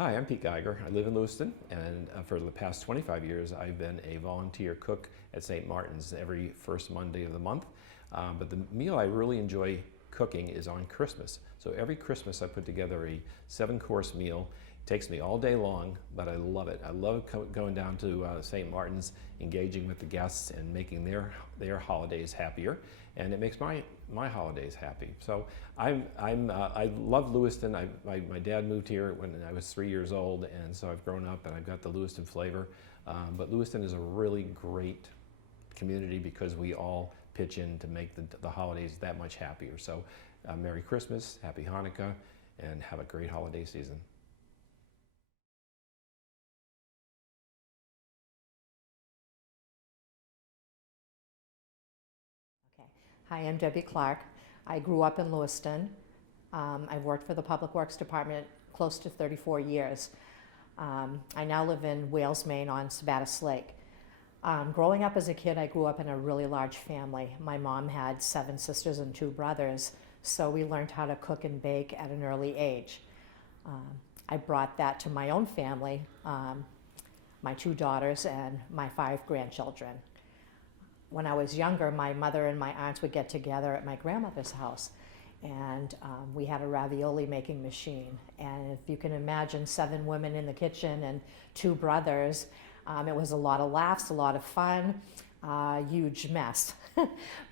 Hi, I'm Pete Geiger. I live in Lewiston, and for the past 25 years I've been a volunteer cook at St. Martin's every first Monday of the month. But the meal I really enjoy cooking is on Christmas. So every Christmas I put together a 7-course meal. It takes me all day long, but I love it. I love going down to St. Martin's, engaging with the guests and making their holidays happier, and it makes my holidays happy. So I love Lewiston. My dad moved here when I was 3 years old, and so I've grown up and I've got the Lewiston flavor. But Lewiston is a really great community because we all pitch in to make the holidays that much happier. So Merry Christmas, Happy Hanukkah, and have a great holiday season. Hi, I'm Debbie Clark. I grew up in Lewiston. I've worked for the Public Works Department close to 34 years. I now live in Wales, Maine on Sabattis Lake. Growing up as a kid, I grew up in a really large family. My mom had 7 sisters and 2 brothers, so we learned how to cook and bake at an early age. I brought that to my own family, my 2 daughters and my 5 grandchildren. When I was younger, my mother and my aunts would get together at my grandmother's house, and we had a ravioli making machine. And if you can imagine 7 women in the kitchen and 2 brothers, it was a lot of laughs, a lot of fun, huge mess.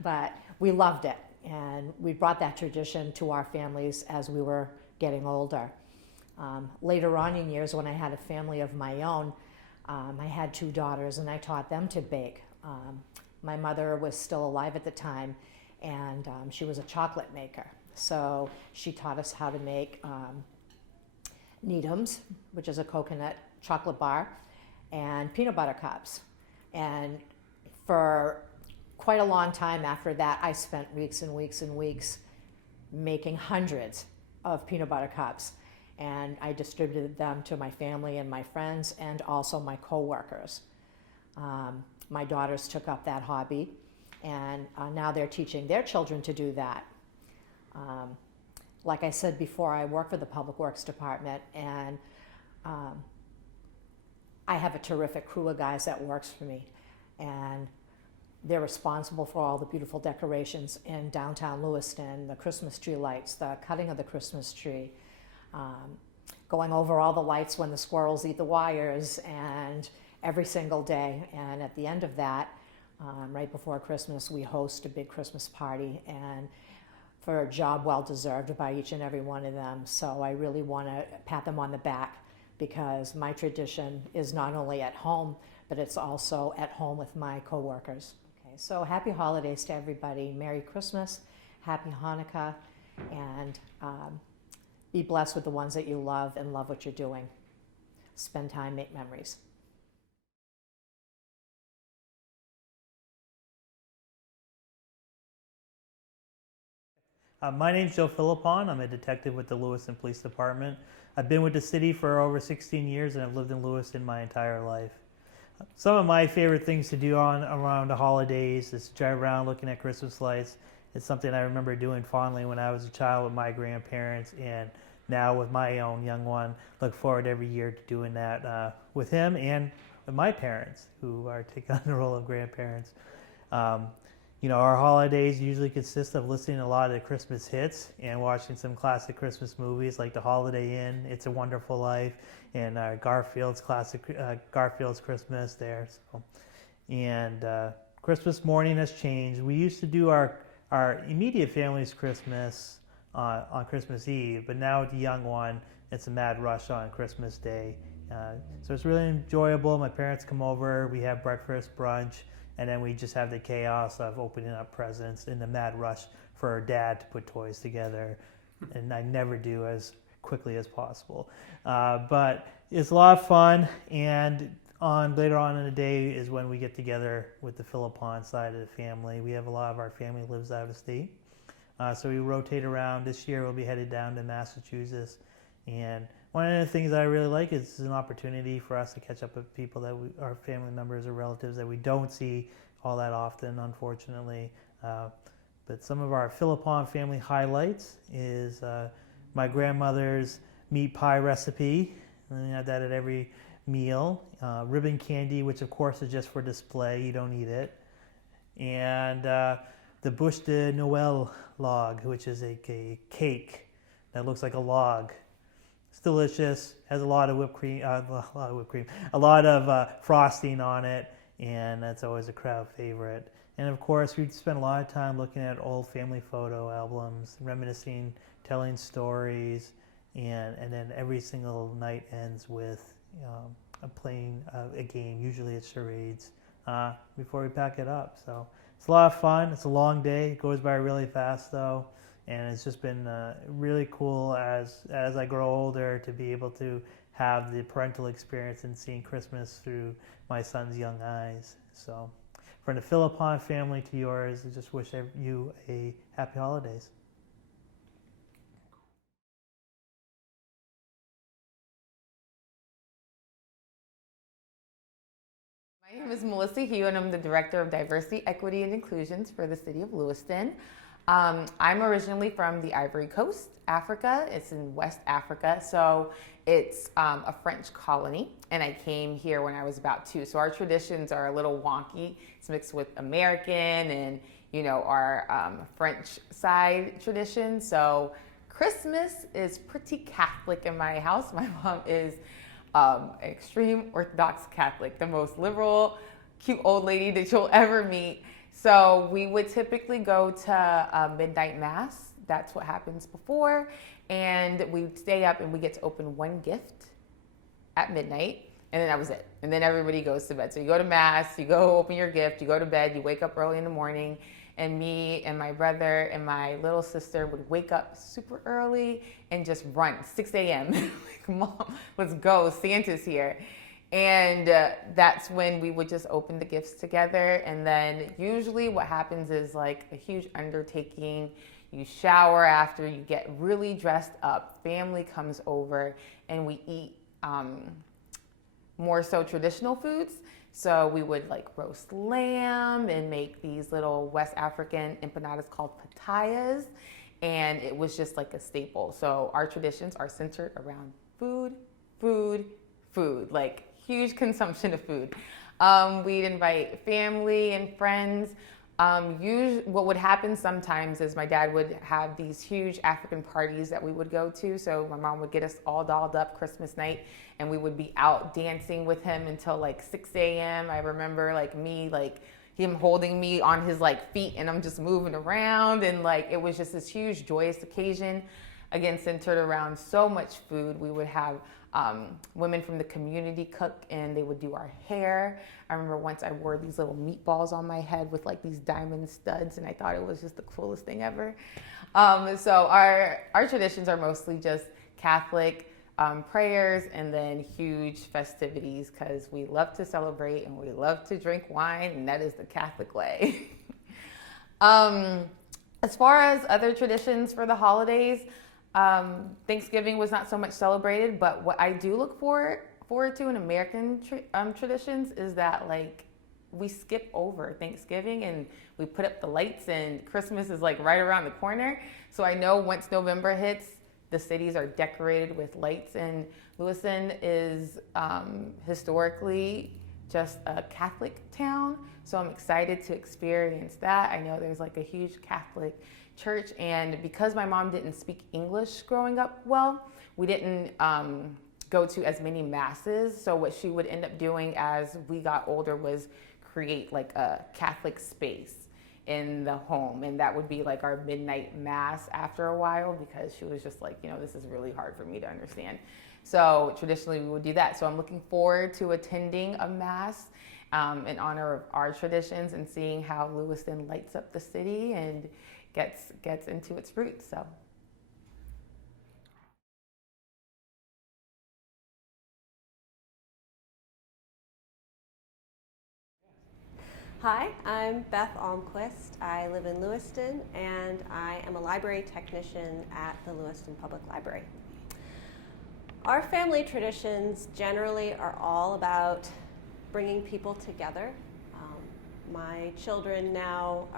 But we loved it, and we brought that tradition to our families as we were getting older. Later on in years, when I had a family of my own, I had 2 daughters, and I taught them to bake. My mother was still alive at the time, and she was a chocolate maker. So she taught us how to make Needhams, which is a coconut chocolate bar, and peanut butter cups. And for quite a long time after that, I spent weeks and weeks and weeks making hundreds of peanut butter cups. And I distributed them to my family and my friends and also my coworkers. My daughters took up that hobby, and now they're teaching their children to do that. Like I said before, I work for the Public Works Department, and I have a terrific crew of guys that works for me, and they're responsible for all the beautiful decorations in downtown Lewiston, the Christmas tree lights, the cutting of the Christmas tree, going over all the lights when the squirrels eat the wires, and every single day. And at the end of that, right before Christmas, we host a big Christmas party, and for a job well deserved by each and every one of them. So I really want to pat them on the back, because my tradition is not only at home, but it's also at home with my coworkers. Okay, so happy holidays to everybody. Merry Christmas, Happy Hanukkah, and be blessed with the ones that you love and love what you're doing. Spend time, make memories. My name's Joe Phillips. I'm a detective with the Lewiston Police Department. I've been with the city for over 16 years, and I've lived in Lewiston my entire life. Some of my favorite things to do around the holidays is to drive around looking at Christmas lights. It's something I remember doing fondly when I was a child with my grandparents, and now with my own young one. Look forward every year to doing that with him and with my parents, who are taking on the role of grandparents. Our holidays usually consist of listening to a lot of the Christmas hits and watching some classic Christmas movies like The Holiday Inn, It's a Wonderful Life, and Garfield's Christmas there. And Christmas morning has changed. We used to do our immediate family's Christmas on Christmas Eve, but now with the young one, it's a mad rush on Christmas Day. So it's really enjoyable. My parents come over, we have breakfast, brunch, and then we just have the chaos of opening up presents in the mad rush for our dad to put toys together. And I never do as quickly as possible. But it's a lot of fun. And later on in the day is when we get together with the Phillips side of the family. We have a lot of our family lives out of state. So we rotate around. This year we'll be headed down to Massachusetts. And one of the things I really like is it's an opportunity for us to catch up with people that our family members or relatives that we don't see all that often, unfortunately. But some of our Phillips family highlights is my grandmother's meat pie recipe and they have that at every meal. Ribbon candy, which of course is just for display, you don't eat it. And the bûche de Noël log, which is a cake that looks like a log. It's delicious, has a lot of whipped cream, a lot of frosting on it, and that's always a crowd favorite. And of course, we spend a lot of time looking at old family photo albums, reminiscing, telling stories, and then every single night ends with playing a game. Usually it's charades before we pack it up. So it's a lot of fun. It's a long day. It goes by really fast though, and it's just been really cool as I grow older to be able to have the parental experience and seeing Christmas through my son's young eyes. So from the Phillips family to yours, I just wish you a happy holidays. My name is Alyssa and I'm the Director of Diversity, Equity, and Inclusions for the City of Lewiston. I'm originally from the Ivory Coast, Africa. It's in West Africa, so it's a French colony, and I came here when I was about 2. So our traditions are a little wonky. It's mixed with American and, our French side tradition. So Christmas is pretty Catholic in my house. My mom is extreme Orthodox Catholic, the most liberal, cute old lady that you'll ever meet. So we would typically go to midnight mass. That's what happens before. And we'd stay up and we get to open one gift at midnight. And then that was it. And then everybody goes to bed. So you go to mass, you go open your gift, you go to bed, you wake up early in the morning. And me and my brother and my little sister would wake up super early and just run, 6 a.m. Like, Mom, let's go, Santa's here. And that's when we would just open the gifts together. And then usually what happens is like a huge undertaking. You shower after, you get really dressed up, family comes over, and we eat more so traditional foods. So we would like roast lamb and make these little West African empanadas called pitayas. And it was just like a staple. So our traditions are centered around food, food, food, like huge consumption of food. We'd invite family and friends. What would happen sometimes is my dad would have these huge African parties that we would go to. So my mom would get us all dolled up Christmas night, and we would be out dancing with him until like 6 a.m. I remember him holding me on his feet, and I'm just moving around, and it was just this huge joyous occasion, again centered around so much food. We would have women from the community cook, and they would do our hair. I remember once I wore these little meatballs on my head with these diamond studs, and I thought it was just the coolest thing ever. So our traditions are mostly just Catholic prayers and then huge festivities, because we love to celebrate and we love to drink wine, and that is the Catholic way. As far as other traditions for the holidays, Thanksgiving was not so much celebrated, but what I do look forward to in American traditions is that we skip over Thanksgiving and we put up the lights, and Christmas is right around the corner. So I know once November hits, the cities are decorated with lights, and Lewiston is historically just a Catholic town. So I'm excited to experience that. I know there's a huge Catholic church, and because my mom didn't speak English growing up well, we didn't go to as many masses. So what she would end up doing as we got older was create a Catholic space in the home, and that would be our midnight mass after a while, because she was just this is really hard for me to understand. So traditionally we would do that. So I'm looking forward to attending a mass in honor of our traditions and seeing how Lewiston lights up the city and gets into its roots. So. Hi, I'm Beth Almquist. I live in Lewiston, and I am a library technician at the Lewiston Public Library. Our family traditions generally are all about bringing people together. My children now,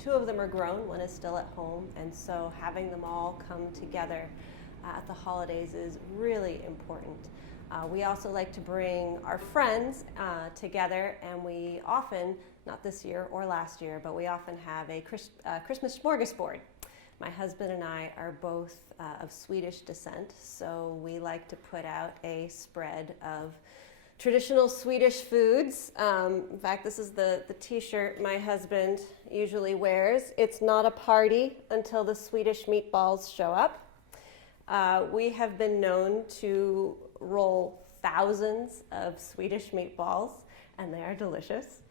2 of them are grown, 1 is still at home, and so having them all come together at the holidays is really important. We also like to bring our friends together, and we often, not this year or last year, but we often have a Christmas smorgasbord. My husband and I are both of Swedish descent, so we like to put out a spread of traditional Swedish foods. In fact, this is the t-shirt my husband usually wears. It's not a party until the Swedish meatballs show up. We have been known to roll thousands of Swedish meatballs, and they are delicious.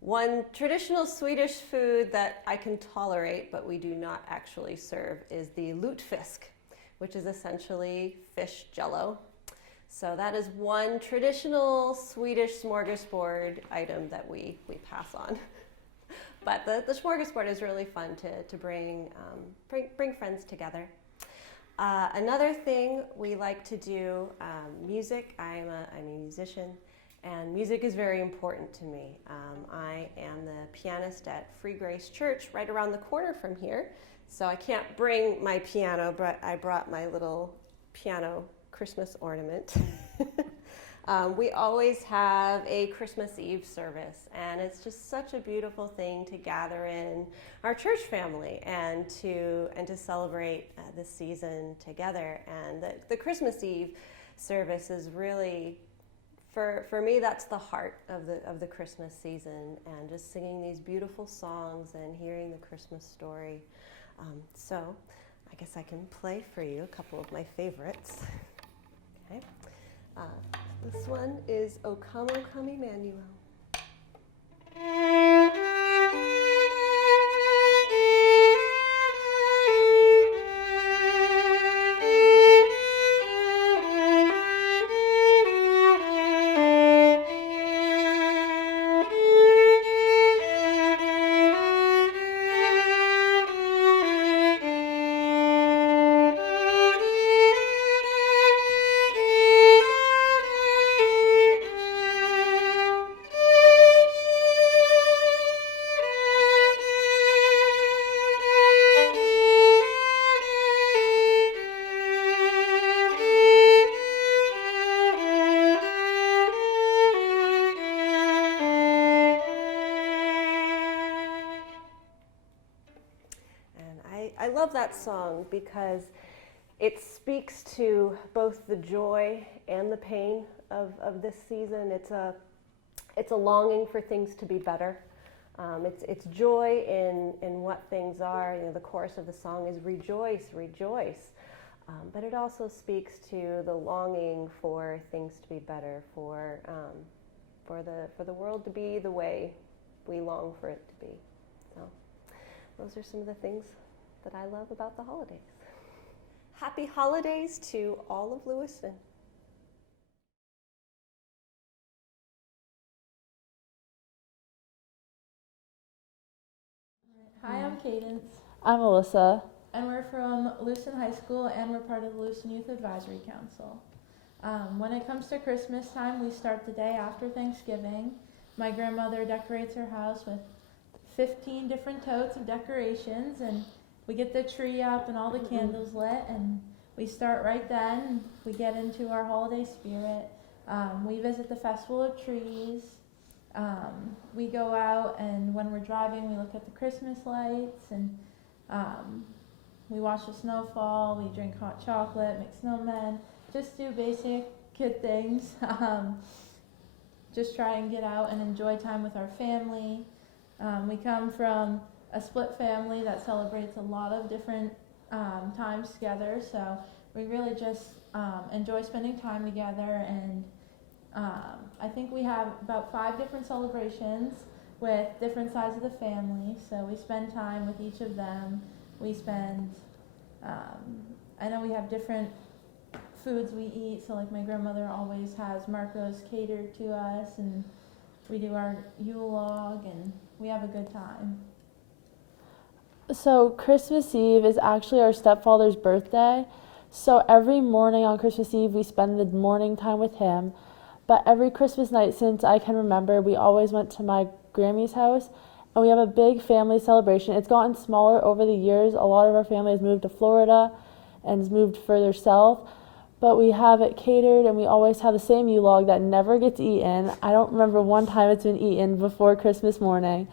One traditional Swedish food that I can tolerate, but we do not actually serve, is the lutefisk, which is essentially fish jello. So that is one traditional Swedish smorgasbord item that we pass on. But the smorgasbord is really fun to bring friends together. Another thing we like to do, music. I'm a musician, and music is very important to me. I am the pianist at Free Grace Church right around the corner from here. So I can't bring my piano, but I brought my little piano Christmas ornament. We always have a Christmas Eve service, and it's just such a beautiful thing to gather in our church family and to celebrate this season together. And the Christmas Eve service is really, for me, that's the heart of the Christmas season, and just singing these beautiful songs and hearing the Christmas story. So I guess I can play for you a couple of my favorites. Okay. This one is O Come, Emmanuel. I love that song because it speaks to both the joy and the pain of this season. It's a longing for things to be better. It's joy in what things are. You know, the chorus of the song is rejoice, rejoice. But it also speaks to the longing for things to be better, for the world to be the way we long for it to be. So those are some of the things that I love about the holidays. Happy holidays to all of Lewiston. Hi, I'm Cadence, I'm Alyssa. and we're from Lewiston High School, and we're part of the Lewiston Youth Advisory Council. When it comes to Christmas time, we start the day after Thanksgiving. My grandmother decorates her house with 15 different totes of decorations, and we get the tree up and all the candles lit, and we start right then. We get into our holiday spirit. We visit the Festival of Trees. We go out, and when we're driving, we look at the Christmas lights, and we watch the snowfall. We drink hot chocolate, make snowmen, just do basic kid things. Just try and get out and enjoy time with our family. We come from a split family that celebrates a lot of different times together, so we really just enjoy spending time together. And I think we have about 5 different celebrations with different sides of the family, so we spend time with each of them. We spend, I know we have different foods we eat, so like my grandmother always has Marco's catered to us, and we do our Yule log, and we have a good time. So Christmas Eve is actually our stepfather's birthday. So every morning on Christmas Eve, we spend the morning time with him. But every Christmas night since I can remember, we always went to my Grammy's house, and we have a big family celebration. It's gotten smaller over the years. A lot of our family has moved to Florida and has moved further south. but we have it catered, and we always have the same U-log that never gets eaten. I don't remember one time it's been eaten before Christmas morning.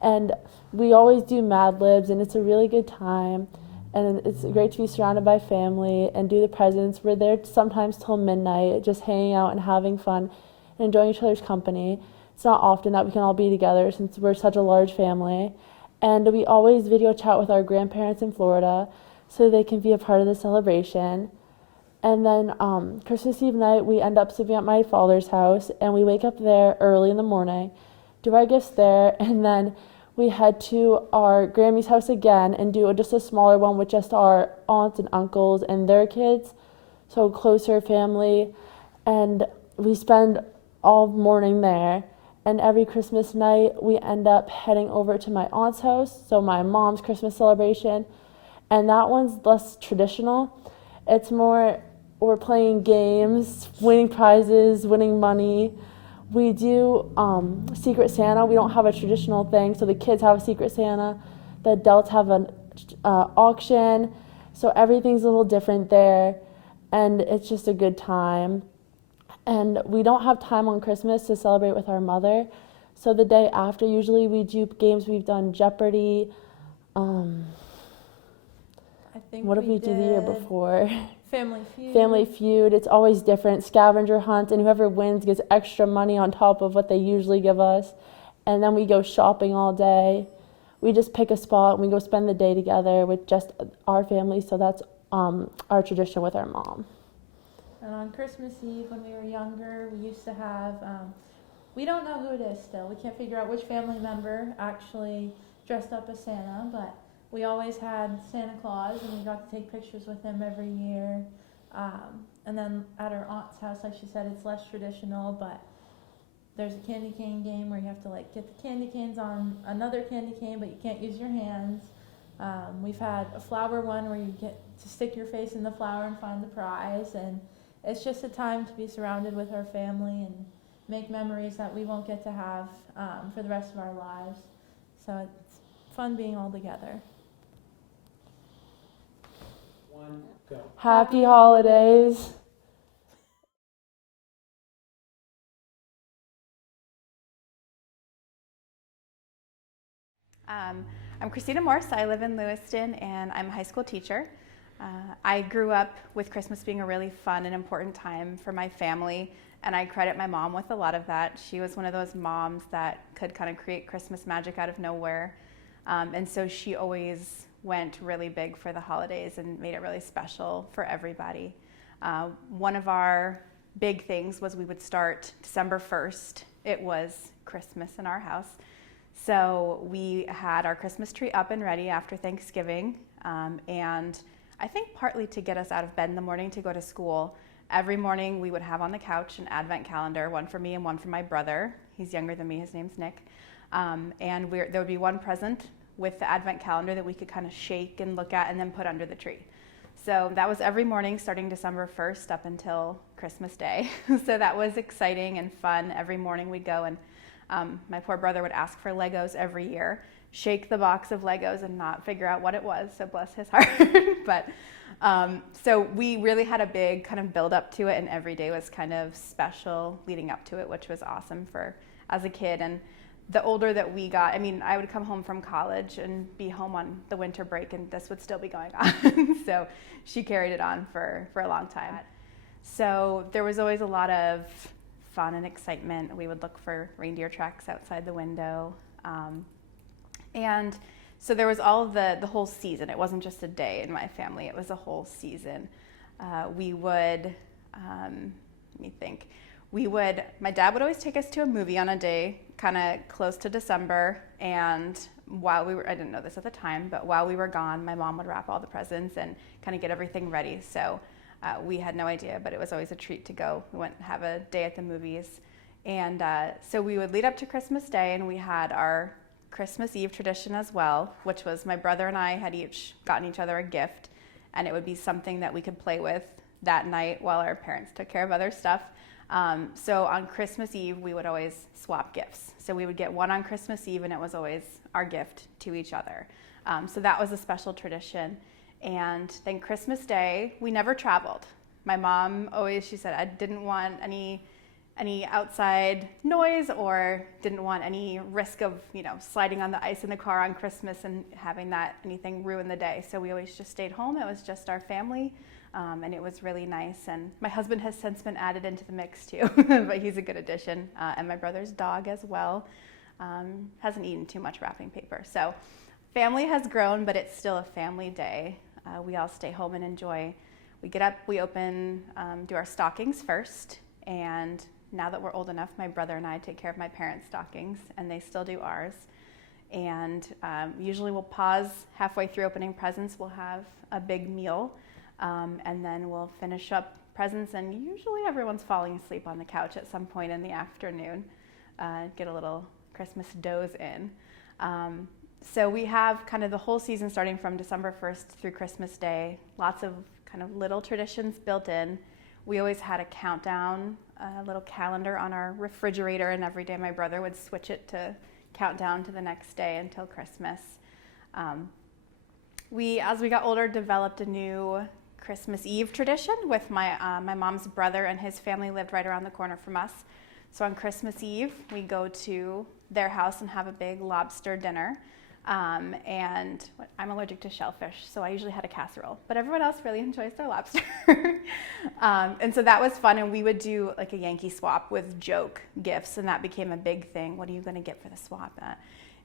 And we always do Mad Libs, and it's a really good time. And it's great to be surrounded by family and do the presents. We're there sometimes till midnight, just hanging out and having fun and enjoying each other's company. It's not often that we can all be together since we're such a large family. And we always video chat with our grandparents in Florida so they can be a part of the celebration. And then Christmas Eve night, we end up sleeping at my father's house, and we wake up there early in the morning, do our gifts there, and then we head to our Grammy's house again and do just a smaller one with just our aunts and uncles and their kids, so closer family. And we spend all morning there. And every Christmas night, we end up heading over to my aunt's house, so my mom's Christmas celebration. And that one's less traditional. It's more, we're playing games, winning prizes, winning money. We do Secret Santa. We don't have a traditional thing, so the kids have a Secret Santa. The adults have an auction, so everything's a little different there, and it's just a good time. And we don't have time on Christmas to celebrate with our mother, so the day after, usually we do games. We've done Jeopardy. I think What did we do the year before? Family Feud. Family Feud. It's always different. Scavenger hunt, and whoever wins gets extra money on top of what they usually give us. And then we go shopping all day. We just pick a spot and we go spend the day together with just our family. So that's our tradition with our mom. And on Christmas Eve, when we were younger, we used to have, we don't know who it is still. We can't figure out which family member actually dressed up as Santa, but we always had Santa Claus, and we got to take pictures with him every year. And then at our aunt's house, like she said, it's less traditional, but there's a candy cane game where you have to get the candy canes on another candy cane, but you can't use your hands. We've had a flower one where you get to stick your face in the flower and find the prize, and it's just a time to be surrounded with our family and make memories that we won't get to have for the rest of our lives. So it's fun being all together. Happy holidays. I'm Christina Morse. I live in Lewiston, and I'm a high school teacher. I grew up with Christmas being a really fun and important time for my family, and I credit my mom with a lot of that. She was one of those moms that could kind of create Christmas magic out of nowhere, and so she always went really big for the holidays and made it really special for everybody. One of our big things was we would start December 1st. It was Christmas in our house. So we had our Christmas tree up and ready after Thanksgiving, and I think partly to get us out of bed in the morning to go to school. Every morning we would have on the couch an advent calendar, one for me and one for my brother. He's younger than me, his name's Nick. And there would be one present with the advent calendar that we could kind of shake and look at and then put under the tree. So that was every morning starting December 1st up until Christmas Day. So that was exciting and fun. Every morning we'd go, and my poor brother would ask for Legos every year, shake the box of Legos and not figure out what it was, so bless his heart. But so we really had a big kind of build up to it, and every day was kind of special leading up to it, which was awesome as a kid. And the older that we got, I mean, I would come home from college and be home on the winter break, and this would still be going on. So she carried it on for a long time. So there was always a lot of fun and excitement. We would look for reindeer tracks outside the window. And so there was all of the whole season. It wasn't just a day in my family, it was a whole season. We would, my dad would always take us to a movie on a day kind of close to December, and I didn't know this at the time, but while we were gone, my mom would wrap all the presents and kind of get everything ready. So we had no idea, but it was always a treat to go. We went and have a day at the movies. And so we would lead up to Christmas Day, and we had our Christmas Eve tradition as well, which was my brother and I had each gotten each other a gift, and it would be something that we could play with that night while our parents took care of other stuff. So on Christmas Eve, we would always swap gifts. So we would get one on Christmas Eve, and it was always our gift to each other. So that was a special tradition. And then Christmas Day, we never traveled. My mom always, she said, I didn't want any outside noise or didn't want any risk of, sliding on the ice in the car on Christmas and having anything ruin the day. So we always just stayed home. It was just our family, and it was really nice. And my husband has since been added into the mix too, but he's a good addition. And my brother's dog as well hasn't eaten too much wrapping paper. So family has grown, but it's still a family day. We all stay home and enjoy. We get up, we open, do our stockings first, and now that we're old enough, my brother and I take care of my parents' stockings, and they still do ours. And usually we'll pause halfway through opening presents. We'll have a big meal, and then we'll finish up presents. And usually everyone's falling asleep on the couch at some point in the afternoon. Get a little Christmas doze in. So we have kind of the whole season starting from December 1st through Christmas Day. Lots of kind of little traditions built in. We always had a countdown, a little calendar on our refrigerator, and every day my brother would switch it to count down to the next day until Christmas. We, as we got older, developed a new Christmas Eve tradition with my mom's brother and his family lived right around the corner from us. So on Christmas Eve, we go to their house and have a big lobster dinner. And I'm allergic to shellfish, so I usually had a casserole, but everyone else really enjoys their lobster. And so that was fun, and we would do like a Yankee swap with joke gifts, and that became a big thing. What are you going to get for the swap?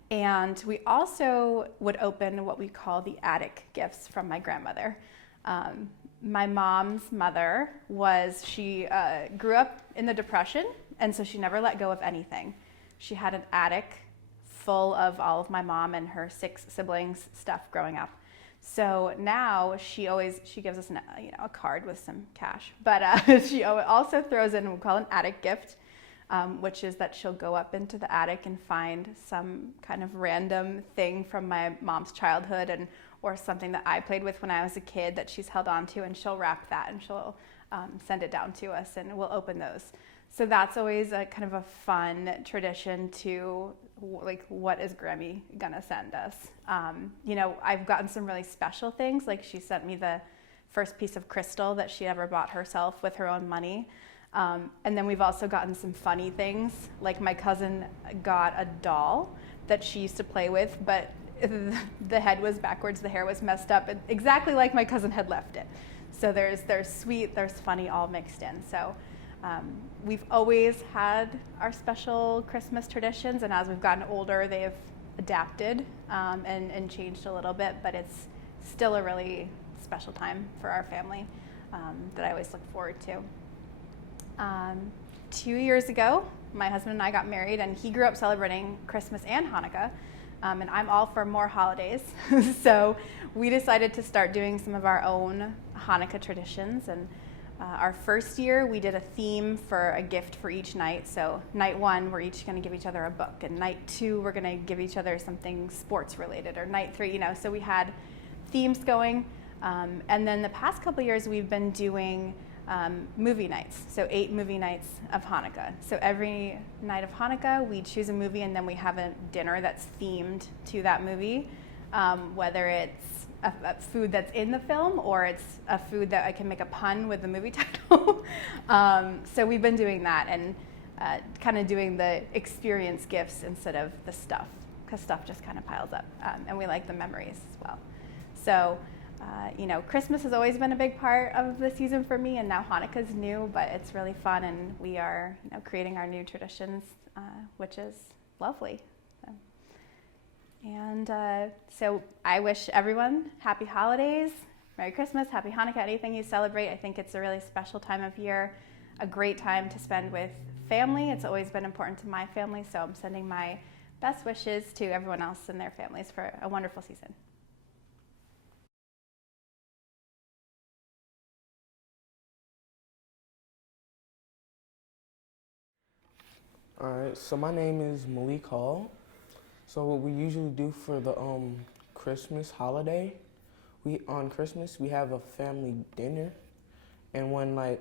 And we also would open what we call the attic gifts from my grandmother. My mom's mother she grew up in the Depression, and so she never let go of anything. She had an attic full of all of my mom and her 6 siblings' stuff growing up. So now she gives us a card with some cash, but she also throws in what we call an attic gift, which is that she'll go up into the attic and find some kind of random thing from my mom's childhood or something that I played with when I was a kid that she's held on to, and she'll wrap that and she'll send it down to us, and we'll open those. So that's always a kind of a fun tradition to, like, what is Grammy gonna send us? I've gotten some really special things, like she sent me the first piece of crystal that she ever bought herself with her own money. And then we've also gotten some funny things, like my cousin got a doll that she used to play with, but the head was backwards, the hair was messed up, exactly like my cousin had left it. So there's sweet, there's funny all mixed in. So we've always had our special Christmas traditions, and as we've gotten older, they have adapted and changed a little bit, but it's still a really special time for our family that I always look forward to. 2 years ago, my husband and I got married, and he grew up celebrating Christmas and Hanukkah, and I'm all for more holidays. So we decided to start doing some of our own Hanukkah traditions, and our first year, we did a theme for a gift for each night. So night 1, we're each going to give each other a book. And night 2, we're going to give each other something sports related. Or night 3, so we had themes going. And then the past couple years, we've been doing movie nights. So 8 movie nights of Hanukkah. So every night of Hanukkah, we choose a movie, and then we have a dinner that's themed to that movie, whether it's a food that's in the film or it's a food that I can make a pun with the movie title. So we've been doing that and kind of doing the experience gifts instead of the stuff, because stuff just kind of piles up, and we like the memories as well. So Christmas has always been a big part of the season for me, and now Hanukkah's new, but it's really fun, and we are creating our new traditions, which is lovely. And so I wish everyone happy holidays, Merry Christmas, Happy Hanukkah, anything you celebrate. I think it's a really special time of year, a great time to spend with family. It's always been important to my family, so I'm sending my best wishes to everyone else and their families for a wonderful season. All right, so my name is Malik. So what we usually do for the Christmas holiday, on Christmas we have a family dinner, and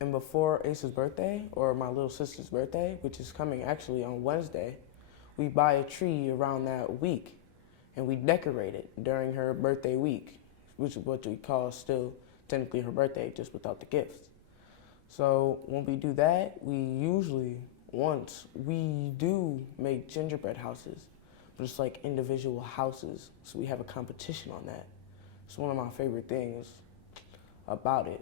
and before Ace's birthday or my little sister's birthday, which is coming actually on Wednesday, we buy a tree around that week, and we decorate it during her birthday week, which is what we call still technically her birthday, just without the gifts. So when we do that, we do make gingerbread houses, but it's like individual houses. So we have a competition on that. It's one of my favorite things about it.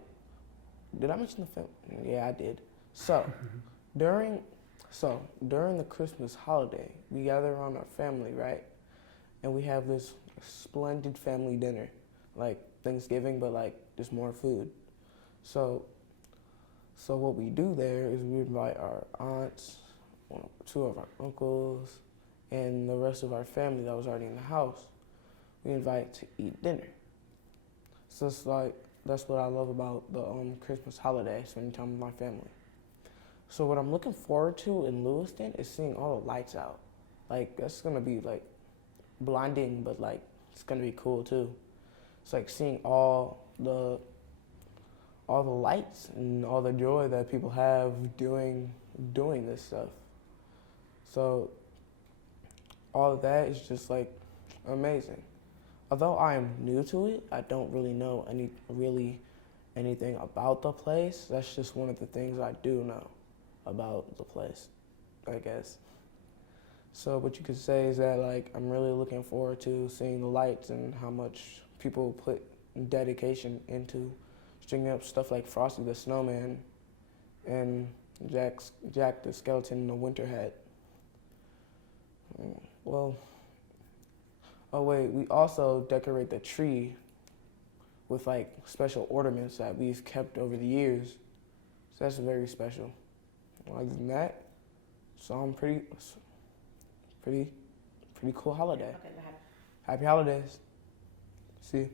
Did I mention the film? Yeah, I did. So during the Christmas holiday, we gather around our family, right? And we have this splendid family dinner, like Thanksgiving, but like there's more food. So what we do there is we invite our aunts, two of our uncles, and the rest of our family that was already in the house. We invite to eat dinner. So it's like, that's what I love about the Christmas holiday, spending time with my family. So what I'm looking forward to in Lewiston is seeing all the lights out. Like, that's gonna be like blinding, but like, it's gonna be cool too. It's like seeing all the lights and all the joy that people have doing this stuff. So all of that is just like amazing. Although I am new to it, I don't really know anything about the place. That's just one of the things I do know about the place, I guess. So what you could say is that like I'm really looking forward to seeing the lights and how much people put dedication into stringing up stuff like Frosty the Snowman and Jack the Skeleton in the winter hat. Well, oh wait, we also decorate the tree with like special ornaments that we've kept over the years. So that's very special. Other than that, so pretty cool holiday. Happy holidays. See you.